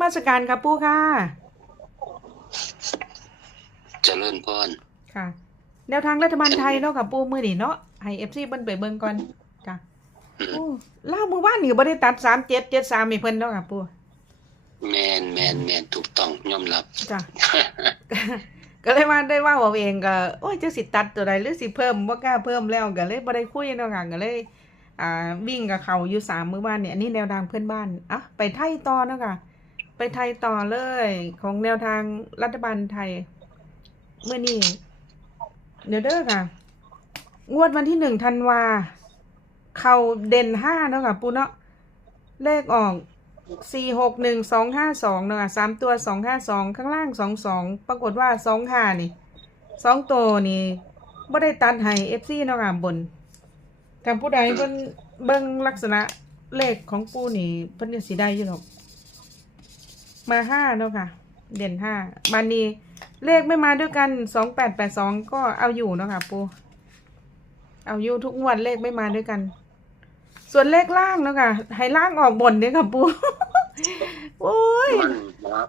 มาสการครับปู่ค่ะ เจริญพรค่ะ แนวทางรัฐบาลไทยเนาะกับปู่มือนี่เนาะให้เอฟซีเบิ่นไปเบิ่งก่อนจ้ะอืมโอ้เล่ามือว่านนี่ก็บ่ได้ตัดสามเจ็ดเจ็ดสามให้เพิ่นเนาะกับปู่แมนแมนแมนถูกต้องยอมรับจ้ะก็เลยว่าได้ว่าเอาเองก็โอ้ยจะสิตัดตัวใดหรือสิเพิ่มบ่กล้าเพิ่มแล้วก็เลยบ่ได้คุยเนาะค่ะก็เลยอ่าวิ่งกับเขาอยู่สามมื้อบ้านเนี่ยอันนี้แนวทางเพื่อนบ้านอะไปไทยต่อเนาะค่ะ ไปไทยต่อเลยของแนวทางรัฐบาลไทย เมื่อนี้เดี๋ยวเด้อค่ะ งวดวันที่หนึ่งธันวา เขาเด่นห้าเนาะค่ะปูเนาะเลขออกสี่หกหนึ่งสองห้าสองเนาะค่ะสามตัวสองห้าสองข้างล่างสองสองปรากฏว่าสองห้านี่สองตัวนี่บ่ได้ตัดให้เอฟซีเนาะค่ะบนทางผู้ใดเพิ่นเบิ่งลักษณะเลขของปูนี่เพิ่นก็สิได้อยู่หรอก มาห้าเนาะค่ะ เด่นห้าบันนี้เลขไม่มาด้วยกันสองแปดแปดสองก็เอาอยู่เนาะค่ะปูเอาอยู่ทุกงวดเลขไม่มาด้วยกัน ส่วนเลขล่างเนาะค่ะ ให้ล่างออกบนเนี่ยค่ะปูโอ้ยมันนะ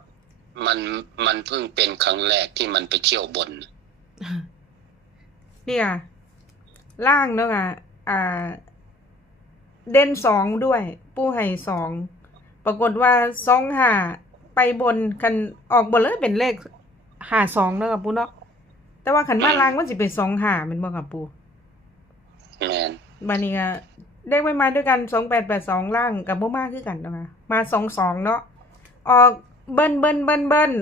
มันมันเพิ่งเป็นครั้งแรกที่มันไปเที่ยวบนนี่ค่ะล่างเนาะค่ะอ่า เด่นสองด้วย ปูให้สองปรากฏว่าสองหา ไปบนกันออกบนเลยเป็นเลขหาสองเนาะค่ะปูเนาะแต่ว่าขันมาล่างมันสิเป็นสองหาเป็นบ่ค่ะปูแมนบานี้ก็เลขไม่มาด้วยกันสองแปดแปดสองล่างกับโบมาคือกันเนาะค่ะมาสองสองเนาะออกเบิ้ลเบิ้ลเบิ้ลเบิ้ล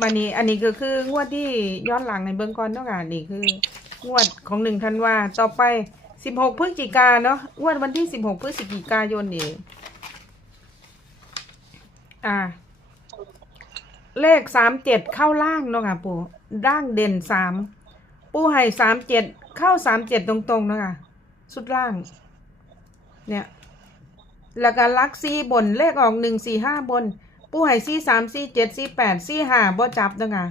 บานี้ อันนี้ก็คืองวดที่ย้อนหลังในเบื้องก่อนเนาะค่ะนี่คืองวดของหนึ่งธันวาต่อไปสิบหกพฤศจิกาเนาะงวดวันที่สิบหกพฤศจิกายนนี่ อ่า เลขสามเจ็ดเข้าล่างเนาะค่ะปู่ร่างเด่นสามปูให้สามเจ็ดเข้าสามเจ็ดตรงๆเนาะค่ะสุดล่าง เนี่ยแล้วก็ลักซี่บนเลขออกหนึ่งสี่ห้าบน ปูให้ซี่สามซี่เจ็ดซี่แปดซี่ห้าบ่จับเนาะค่ะ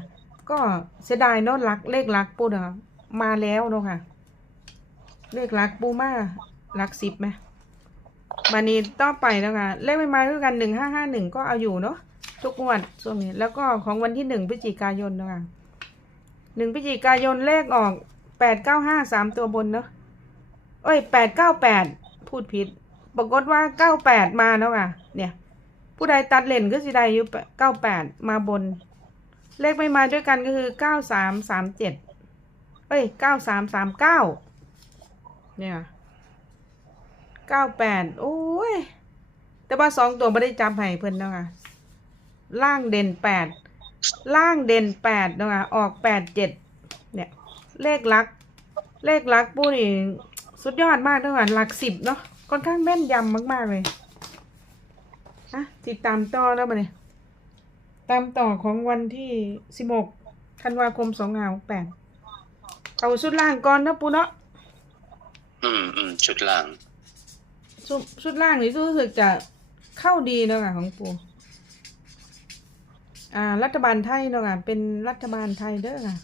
ก็เสียดายเนาะลักเลขลักปูเนาะมาแล้วเนาะค่ะเลขลักปูมาลักสิบไหม มานีต่อไปเนาะค่ะเลขไม่มาด้วยกันหนึ่งห้าห้าหนึ่งก็เอาอยู่เนาะทุกงวดช่วงนี้ แล้วก็ของวันที่หนึ่งพฤศจิกายนนะคะหนึ่งพฤศจิกายนเลขออกแปดเก้าห้าสามตัวบนเนาะเอ้ยแปดเก้าแปดพูดผิดปรากฏว่าเก้าแปดมาแล้วอะ เนี่ย ผู้ใดตัดเลนก็สิได้อยู่เก้าแปดมาบน เลขไม่มาด้วยกันก็คือเก้าสามสามเจ็ดเอ้ยเก้าสามสามเก้าเนี่ย เก้าแปดโอ้ย แต่ว่าสองตัวไม่ได้จำให้เพิ่นเนาะค่ะล่างเด่นแปดล่างเด่นแปดนะคะออกแปดเจ็ดเนี่ย เลขลัก เลขลักปูนี่สุดยอดมากด้วยหลักสิบเนาะค่อนข้างแม่นยำมาก ๆ เลยอะติดตามต่อแล้วมาเนี่ยตามต่อของวันที่สิบหกธันวาคมสองห้าแปดเอาสุดล่างก่อนนะปูเนาะ อืมอืมชุดล่าง ชุดชุดล่างนี่รู้สึกจะเข้าดีเนาะค่ะของปูอ่า รัฐบาลไทยเนาะค่ะเป็นรัฐบาลไทยเด้อค่ะ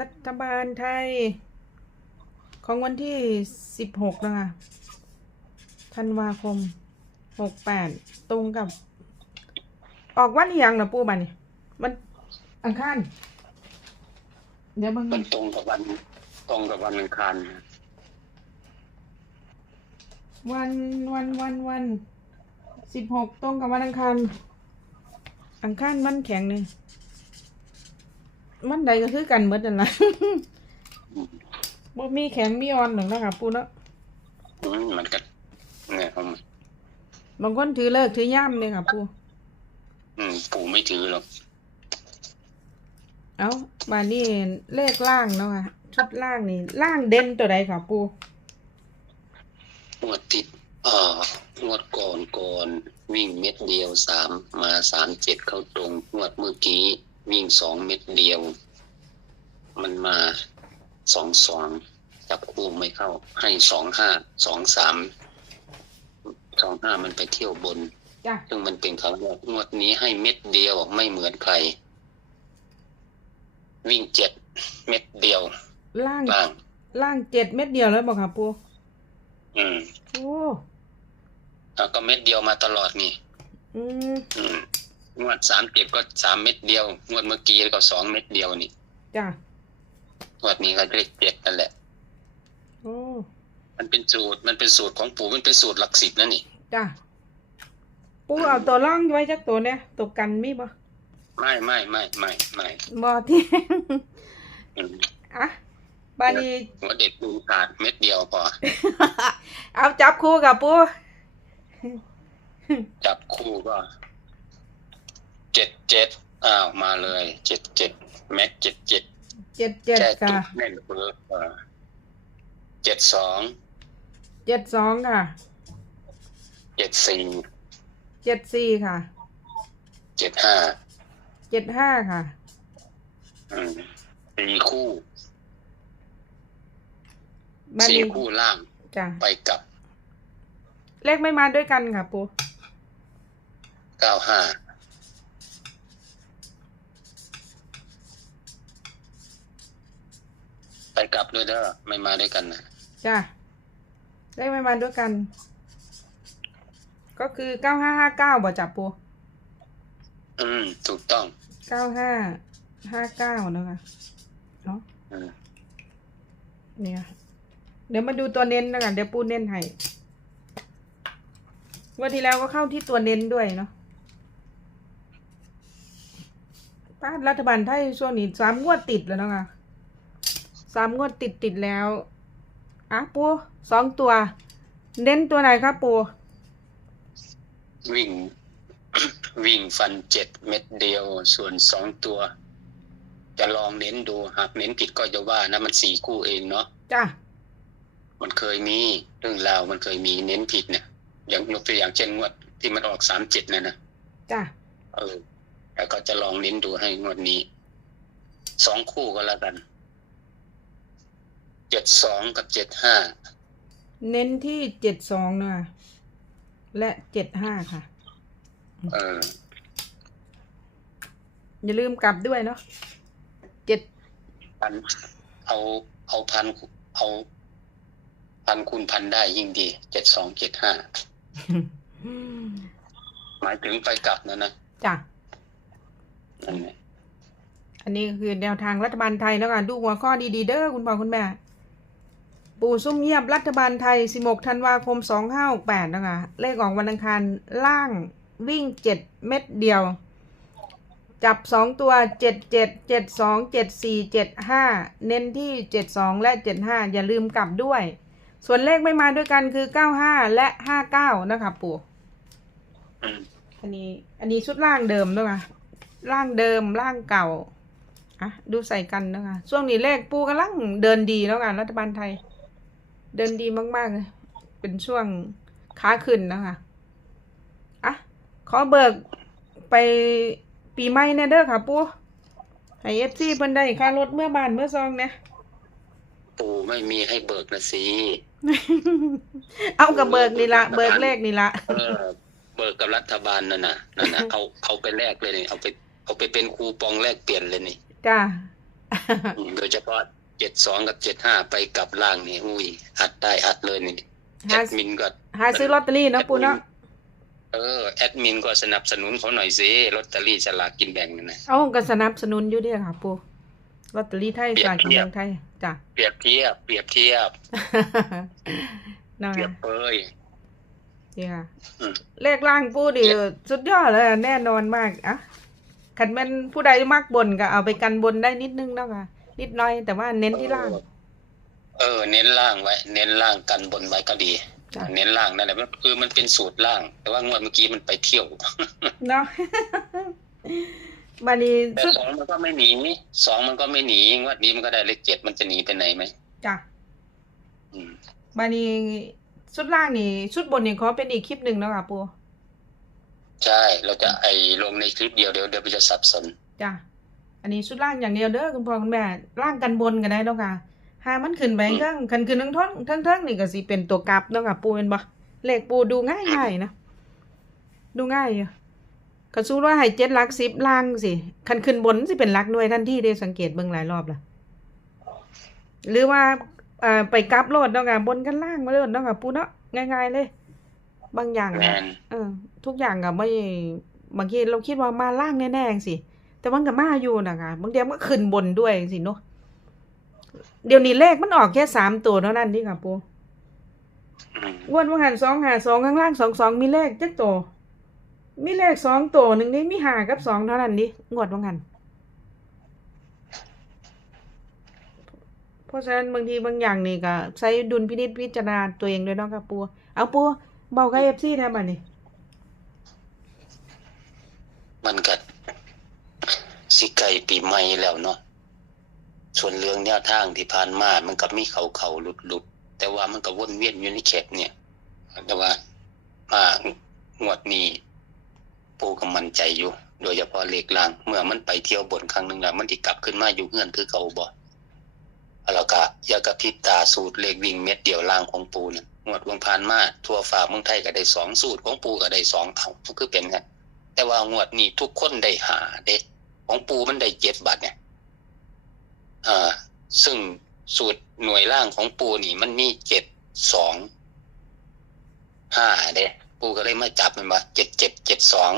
รัฐบาลไทย ของวันที่สิบหกนะคะธันวาคมหกแปดตรงกับ ออกวันอีหยังนะปูบันนี่มันอังคารเดี๋ยวมันตรงกับวัน ตรงกับวันอังคารนะ วันวันวันวันสิบหกตรงกับวันอังคารอังคารมันแข็งเลยมันใดก็คือกันเบิดนั่นล่ะบ่มีแข็งมีอ่อนหนึ่งนะคะปูเนาะอืมมันก็เนี่ยครับบางคนถือเลิกถือย่ามเลยค่ะปูอืมปู่ไม่ถือหรอกเอาบานนี้เลขล่างเนาะค่ะชุดล่างนี่ล่างเด่นตัวใดค่ะปู งวดติด เอ่องวดก่อนก่อน วิ่งเม็ดเดียวสามมาสามเจ็ดเข้าตรงงวดเมื่อกี้วิ่งสองเม็ดเดียว มันมาสองสองจับคู่ไม่เข้า ให้สองห้าสองสามสองห้ามันไปเที่ยวบน จ้ะซึ่งมันเป็นครั้งแรกงวดนี้ให้เม็ดเดียวไม่เหมือนใคร วิ่งเจ็ดเม็ดเดียวล่าง ล่างล่างเจ็ดเม็ดเดียวแล้วบอกค่ะปู อืมโอ้อะก็เม็ดเดียวมาตลอดนี่ อืมอืมงวดสามเจ็ดก็สามเม็ดเดียว งวดเมื่อกี้ก็สองเม็ดเดียวนี่จ้ะงวดนี้ก็เลขเจ็ดนั่นแหละ โอ้มันเป็นสูตร มันเป็นสูตรของปู่มันเป็นสูตรหลักสิบนั่นนี่ จ้ะปูเอาตัวล่องไว้จักตัวเนี่ยตัวกันมีบ่ไม่ไม่ไม่ไม่ไม่บ่ที่ อืม อะ บานี้หัวเด็กปูขาดเม็ดเดียวพอ เอาจับคู่กับปูจับคู่ก็เจ็ดเจ็ดอ้าวมาเลยเจ็ดเจ็ดแม็กเจ็ดเจ็ดเจ็ดเจ็ดแค่ค่ะตุ๊กแน่นเบอร์เออเจ็ดสองเจ็ดสองค่ะเจ็ดสี่เจ็ดสี่ค่ะเจ็ดห้าเจ็ดห้าค่ะอืมสี่คู่ บาสี่นี้คู่ล่างจ้ะไปกับเลขไม่มาด้วยกันค่ะปูเก้าห้าไปกลับด้วยเด้อไม่มาด้วยกันนะจ้ะเลขไม่มาด้วยกัน ก็คือเก้าห้าห้าเก้าบ่จับปูอืม ถูกต้อง เก้าห้าห้าเก้านะคะเนาะอืม เนี่ย เดี๋ยวมาดูตัวเน้นแล้วกัน เดี๋ยวปูเน้นให้งวันที่แล้วก็เข้าที่ตัวเน้นด้วยเนาะป้ารัฐบาลไทยช่วงนี้สามงวดติดแล้วเนาะค่ะสามงวดติดติดแล้วอะปูสองตัว เน้นตัวไหนครับปูวิ่ง วิ่งฟันเจ็ดเม็ดเดียว ส่วนสองตัว จะลองเน้นดูหากเน้นผิดก็จะว่านะมันสี่คู่เองเนาะจ้ะ มันเคยมีเรื่องราวมันเคยมีเน้นผิดเนี่ย อย่างยกตัวอย่างเช่นงวดที่มันออกสามเจ็ดนั่นนะจ้ะเออแล้วก็จะลองเน้นดูให้งวดนี้สองคู่ก็แล้วกันเจ็ดสองกับเจ็ดห้าเน้นที่เจ็ดสองเนาะและเจ็ดห้าค่ะ เออ อย่าลืมกลับด้วยเนาะเจ็ดพันเอาเอาพันเอา พันคูณพันได้ยิ่งดีเจ็ดสองเจ็ดห้าหมายถึงไปกลับนะนะจ้ะนั่นแหละอันนี้คือแนวทางรัฐบาลไทยแล้วกันดูหัวข้อดีๆเด้อคุณพ่อคุณแม่ ปู่ซุ่มเงียบรัฐบาลไทย 16 ธันวาคม 2568 นะคะ เลขออกวันอังคารล่างวิ่ง 7 เม็ดเดียว จับ 2 ตัว 77 72 74 75 เน้นที่ 72 และ 75 อย่าลืมกลับด้วย ส่วนเลขไม่มาด้วยกันคือ95และ59นะคะปู่อืมอันนี้ อันนี้ชุดล่างเดิมนะคะล่างเดิมล่างเก่าอะดูใส่กันนะคะช่วงนี้เลขปูกำลังเดินดีแล้วกันรัฐบาลไทย เดินดีมากๆเลยเป็นช่วงขาขึ้นนะคะอะขอเบิกไปปีใหม่แน่เด้อค่ะปูให้เอฟซีเพิ่นได้ค่ารถเมื่อบานเมื่อซองเนี่ยปู่ไม่มีให้เบิกนะสิ เอากับเบิกนี่ละเบิกเลขนี่ละเออเบิกกับรัฐบาลนั่นน่ะนั่นน่ะเอาเอาไปแลกเลยนี่เอาไปเอาไปเป็นคูปองแลกเปลี่ยนเลยนี่จ้าอืมโดยเฉพาะเจ็ดสองกับเจ็ดห้าไปกลับล่างนี่อุ้ยอัดได้อัดเลยนี่แอหาดมินก็หาซื้อลอตเตอรี่เนาะปูเนาะเออแอดมินก็สนับสนุนเขาหน่อยสิลอตเตอรี่ฉลากกินแบ่งนั่นนะเอาก็สนับสนุนอยู่เด้อค่ะปูลอตเตอรี่ไทยสลากกินแบ่งไทย จ้ะเปรียบเทียบ เปรียบเทียบนะเปรียคะบเปยนี่ค่ะอืมเลขล่างปูดิสุดยอดเลยอะแน่นอนมากอะขันแม่นผู้ใดมักบนก็เอาไปกันบนได้นิดนึงแล้วค่ะนิดหน้อยแต่ว่าเน้นที่ล่าง เออ เน้นล่างไว้ เน้นล่างกันบนไว้ก็ดีจ้ะเน้นล่างนั่นแหละคือมันเป็นสูตรล่าง แต่ว่างวดเมื่อกี้มันไปเที่ยวเนาะ บันนี้แต่สุดสองมันก็ไม่หนีสองมันก็ไม่หนีงวดนี้มันก็ได้เลขเจ็ดมันจะหนีไปไหนไหมจ้ะอืมบันนี้ชุดล่างนี่ ชุดบนนี่ขอเป็นอีกคลิปหนึ่งเนาะค่ะปูใช่ เราจะไอลงในคลิปเดียวเดี๋ยวเดี๋ยวมันจะสับสนจ้ะอันนี้ชุดล่างอย่างเดียวเด้อคุณพ่อคุณแม่ล่างกันบนกันได้เนาะค่ะหามันขึ้นไปเทั้งคันขึ้นทั้งท้นทั้งเทั้งนี่ก็สิเป็นตัวกลับเนาะค่ะปูเป็นบ่เลขปูดูง่ายง่ายๆนะดูง่ายอยู่ ก็สู้ว่าให้เจ็ดหลักสิบล่างสิคันขึ้นบนสิเป็นหลักหน่วยทันทีได้สังเกตเบิ่งหลายรอบละหรือว่าเอ่อไปกลับโลดเนาะค่ะบนกันล่างมาโลดเนาะค่ะปูเนาะง่าย ๆ เลย บางอย่างแมอะนเออ ทุกอย่างก็ไม่บางทีเราคิดว่ามาล่างแน่ๆจังสิแต่มันก็มาอยู่นะคะบางเดียวมันก็ขึ้นบนด้วยจังสิเนาะเดี๋ยวนี้เลขมันออกแค่สามตัวเท่านั้นนี่ค่ะปูอืมงวดว่าหันสองหาสองข้างล่างสองสองมีเลขจักตัว มีเลขสองตัวหนึ่งนี่มีหากับสองเท่านั้นดิงวดว่าหันเพราะฉะนั้นบางทีบางอย่างนี่ก็ใช้ดุลพินิจพิจารณาตัวเองด้วยเนาะค่ะปูเอาปูเบากับเอฟซีได้บ่นี่มันก็สิไกลปีใหม่แล้วเนาะส่วนเรื่องแนวทางที่ผ่านมา มันก็มีเขาเขาหลุดหลุดแต่ว่ามันก็วนเวียนอยู่ในเขตเนี่ยแต่ว่า มางวดนี้ ปูก็มั่นใจอยู่ โดยเฉพาะเลขล่าง เมื่อมันไปเที่ยวบนครั้งหนึ่งแล้วมันที่กลับขึ้นมาอยู่เงื่อนคือเก่าบ่แล้วก็ยากระพริบตาสูตรเลขวิ่งเม็ดเดียวล่างของปูน่ะงวดวงผ่านมาทั่วฟ้าเมืองไทยก็ได้สองสูตรของปูก็ได้สองเอามันคือเป็นไงแต่ว่างวดนี้ทุกคนได้หาเด็ของปูมันได้เจ็ดบาทเนี่ยอ่าซึ่งสูตรหน่วยล่างของปูนี่มันมีเจ็ดสองห้าเด้ปูก็เลยมาจับมันมาเจ็ดเจ็ดเจ็ดสอง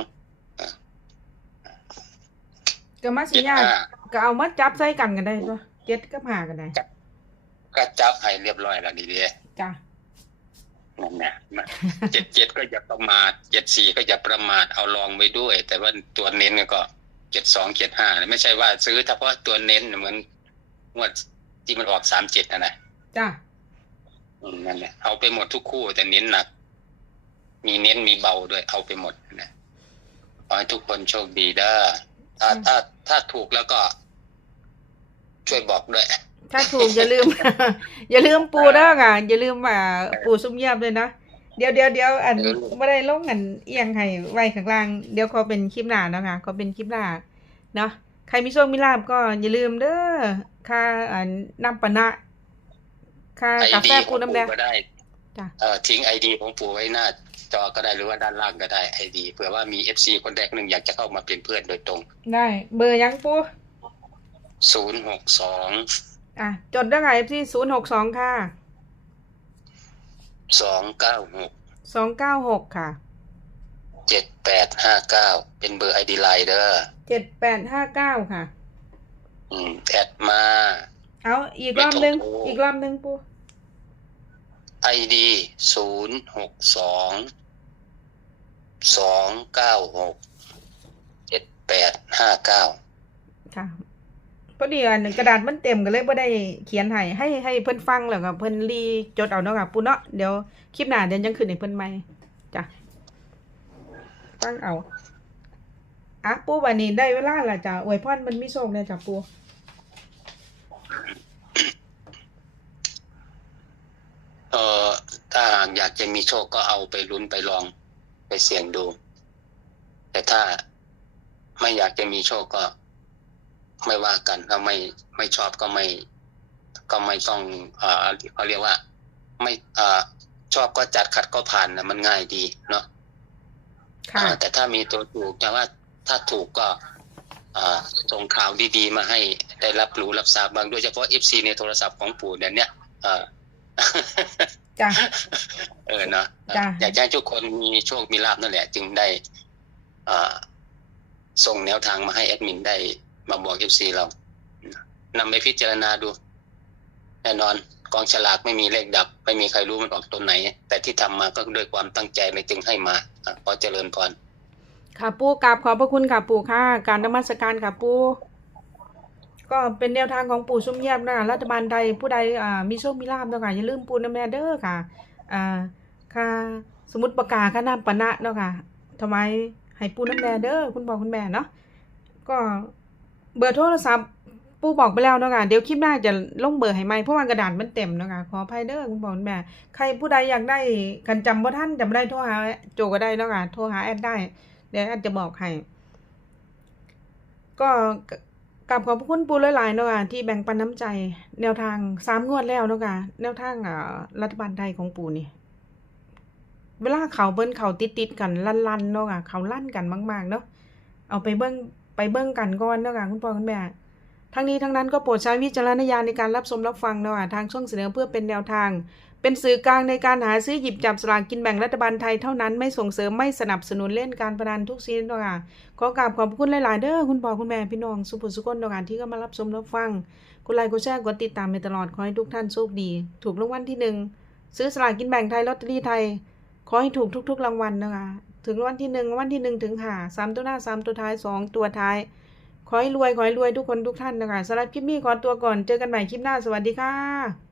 ก็มาสิเจ็ดยากห้าก็เอามาจับใส่กันกันได้ตัวเจ็ดกับหากันได้ก็จับให้เรียบร้อยแล้วดีเด้จ้ะนั่นนะเจ็ดเจ็ดก็อย่าประมาทเจ็ดสี่ก็อย่าประมาทเอาลองไว้ด้วย แต่ว่าตัวเน้นก็เจ็ดสองเจ็ดห้าไม่ใช่ว่าซื้อเฉพาะตัวเน้นเหมือนงวดที่มันออกสามเจ็ดนะนะจ้ะอืมนั่นแหละเอาไปหมดทุกคู่แต่เน้นหนัก มีเน้นมีเบาด้วยเอาไปหมดนะขอให้ทุกคนโชคดีเด้อ ถ้าถ้าถ้าถูกแล้วก็ ช่วยบอกด้วยถ้าถูกอย่าลืม อย่าลืมปูเด้อค่ะ อย่าลืมอ่าปูซุ้มเยียบเลยนะเดี๋ยวเดี๋ยวเดี๋ยวอันเออไม่ได้ลงอันเอียงให้ไว้ข้างล่าง เดี๋ยวขอเป็นคลิปหน้าเนาะค่ะขอเป็นคลิปหน้าเนาะใครมีโชคมีลาบก็อย่าลืมเด้อค่าอันน้ำปะนะค่าไอกาแฟดีขปูองน้ำแดปู่งก็ได้จ้ะเอ่อ ทิ้งไอดีของปู่ไว้หน้าจอก็ได้หรือว่าด้านล่างก็ได้ไอดีเผื่อว่ามีเอฟซีคนใดคนหนึ่งอยากจะเข้ามาเป็นเพื่อนโดยตรง ได้ เบอร์ยังปูศูนย์หกสองอะ จดได้ไงที่ศูนย์หกสองค่ะสองเก้าหกสองเก้าหกค่ะเจ็ดแปดห้าเก้าเป็นเบอร์ไอดีไลน์เด้อเจ็ดแปดห้าเก้าค่ะ อืมแอดมา เอาอีกรอบนึงไม่ต้องโทรอีกรอบนึงปู ไอดีศูนย์หกสองสองเก้าหกเจ็ดแปดห้าเก้าค่ะพอดีอันกระดาษมันเต็มก็เลยบ่ได้เขียนให้ให้ให้เพิ่นฟังแล้วก็เพิ่นรีจดเอาเนาะค่ะปูเนาะเดี๋ยวคลิปหน้าเดี๋ยวยังขึ้นให้เพิ่นใหม่จ้ะฟังเอาอะปูวันนี้ได้เวลาละจ้ะอวยพรมันมีโชคแน่จ้ะปู เออถ้าหากอยาก จะมีโชคก็เอาไปลุ้นไปลองไปเสี่ยงดู แต่ถ้าไม่อยากจะมีโชคก็ ไม่ว่ากันถ้าไม่ไม่ชอบก็ไม่ ก็ไม่ต้องเอ่อเขาเรียกว่า ไม่เอ่อชอบก็จัดขัดก็ผ่านนะมันง่ายดีเนาะค่ะอ่าแต่ถ้ามีตัวถูกแต่ว่าถ้าถูกก็อ่าส่งข่าวดีๆ มาให้ได้รับรู้รับทราบบางโดยเฉพาะเอฟซีในโทรศัพท์ของปู่เนี่ยเนี่ยเอ่อ จ้ะเออเนาะจ้ะอยากจะให้ทุกคนมีโชคมีลาบนั่นแหละ จึงได้อ่าส่งแนวทางมาให้แอดมินได้มาบอกเอฟซีเรานำไปพิจารณาดู แน่นอนกองฉลากไม่มีเลขดับ ไม่มีใครรู้มันออกตัวไหน แต่ที่ทำมาก็ด้วยความตั้งใจเลยจึงให้มาอะขอเจริญพรค่ะปูกราบขอบพระคุณค่ะปูค่ะ การนมัสการค่ะปู ก็เป็นแนวทางของปู่ซุ้มเงียบนะคะรัฐบาลใดผู้ใดมีโชคมีลาภเนาะค่ะอย่าลืมปูน้ำแม่เด้อค่ะอ่าค่ะสมุดประกาศค่าน้ำปะนะเนาะค่ะทำไมให้ปูน้ำแม่เด้อคุณพ่อคุณแม่เนาะก็เบอร์โทรศัพท์ปูบอกไปแล้วเนาะค่ะเดี๋ยวคลิปหน้าจะลงเบอร์ให้ใหม่เพราะว่ากระดาษมันเต็มเนาะค่ะขออภัยเด้อคุณพ่อคุณแม่ใครผู้ใดอยากได้กันจำบ่ท่านจำได้โทรหาโจก็ได้เนาะค่ะโทรหาแอดได้เดี๋ยวแอดจะบอกให้ก็ กลับขอบคุณปูหลายๆเนาะค่ะที่แบ่งปันน้ำใจ แนวทางสามงวดแล้วเนาะค่ะแนวทางอ่ารัฐบาลไทยของปูนี่เวลาเขาเบิ้นเขาติดติดกันลั่นๆเนาะค่ะเขาลั่นกันมากๆเนาะเอาไปเบิ้งไปเบิ้งกันก่อนเนาะค่ะคุณพ่อคุณแม่ทั้งนี้ทั้งนั้นก็โปรดใช้วิจารณญาณในการรับชมรับฟังเนาะค่ะทางช่องเสนอเพื่อเป็นแนวทาง เป็นสื่อกลางในการหาซื้อหยิบจับสลากกินแบ่งรัฐบาลไทยเท่านั้นไม่ส่งเสริมไม่สนับสนุนเล่นการพนันทุกชนิดเนะค่ะขอกราบขอบคุณหลาย ๆ เด้อคุณพ่อคุณแม่พี่น้องสุภุสุคนเนาะค่ะที่ก็มารับชมรับฟังกดไลค์กดแชร์กดติดตามไปตลอดขอให้ทุกท่านโชคดี ถูกรางวัลที่หนึ่งซื้อสลากกินแบ่งไทยลอตเตอรี่ไทย ขอให้ถูกทุก ๆ รางวัลนะคะถึงวัลที่หนึ่งวัลที่หนึ่งถึงหาสามตัวหน้าสามตัวท้ายสองตัวท้ายขอให้รวยขอให้รวยทุกคนทุกท่านนะคะสำหรับคลิปนี้ขอตัวก่อนเจอกันใหม่คลิปหน้าสวัสดีค่ะ